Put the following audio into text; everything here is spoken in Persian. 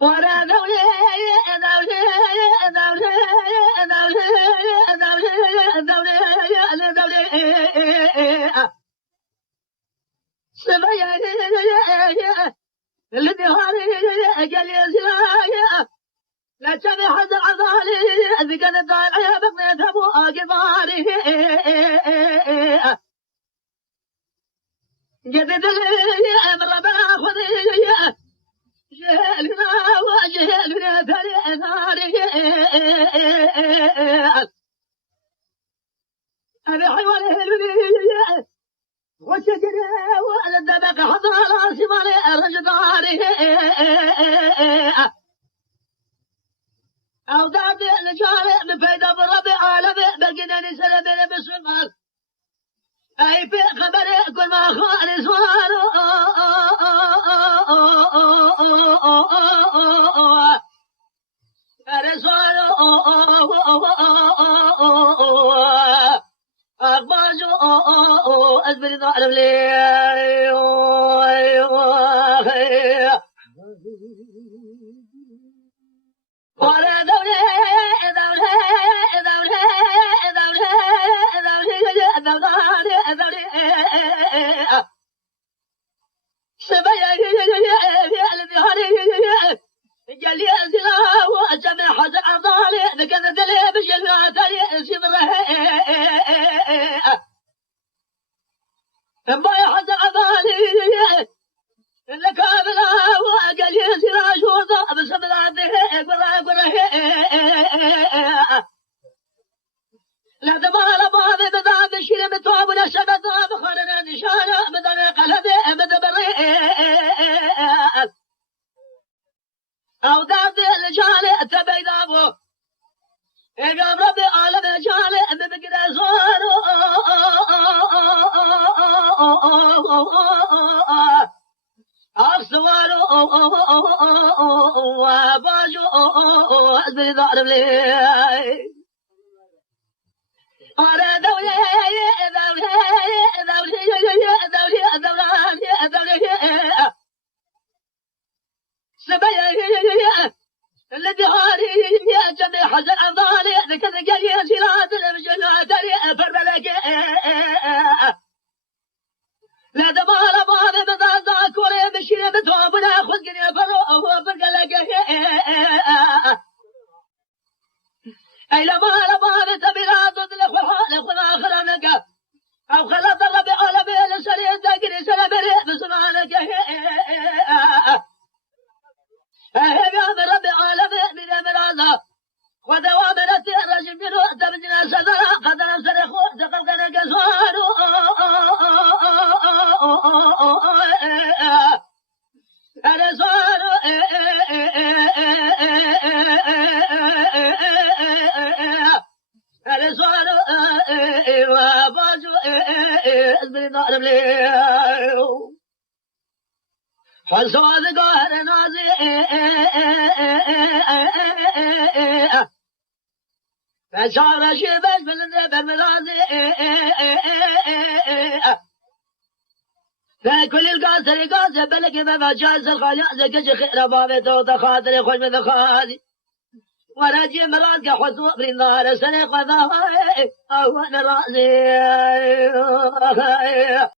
ولا دولي دولي دولي دولي دولي دولي سبيا الذي هاري قال يا زلايا لا تبي حد عضالي ذيك الدار يا بقيت ابو اقباري جدد لي امر ربنا خذي جهلنا وجهلنا ثري ناري ابي حيوان هلولي وشجر والدبق حضر راسي مالي رجداري او دابي الجاري بفيدا بربي عالمي بلقيناني سلبي بسلمان اي في خبري كل ما خالي سوالو رسوالو أخباجو أزبري ضارب لي ولا دولي دولي دولي دولي دولي دولي سبيا الذي هاري قال لي أزلا وأجمع حسن عضالي ذكرت لي بجلنا تاري سبره باي حسن عضالي إلا كاملا وقال لي أزلا شوطة بسبلاته قرى لا تبال بابي بدا بشير بتواب ولا شبتا بخارنا نشانا بدنا قلبي بدبري او دابي الجالي تبيدابو اقام ربي عالم جالي ببقنا زوارو افسوارو واباجو ازبري ضارب لي على دولي دولي دولي دولي دولي سبيا الذي هاري جميع حزن أنظاري ذكر قال يا سلاد المجنة دري فربلك لا دمال بابي بضازا كوري بشير بتوابنا خذ قني فرو فرقلك أي لما بابي تبيرا تطلق وحالك آخر نقا أو خلط الربي على بيل سريد دقري سلبري بسمانك يا رب العالمين من المرازة ودوامنا الرجل من وقت من جناسة قد نفسر خوت قلقنا قزوان الأسوان الأسوان وباجو اسمي ضارب لي حصاد قهر نازي فشعر شبش بالمرازي فكل القاصر بلك ما جاز الخالق زكش خير بابي توت خاطري خوش من خالي وراجي مراد حصو في النار سنة قضاء أول رأسي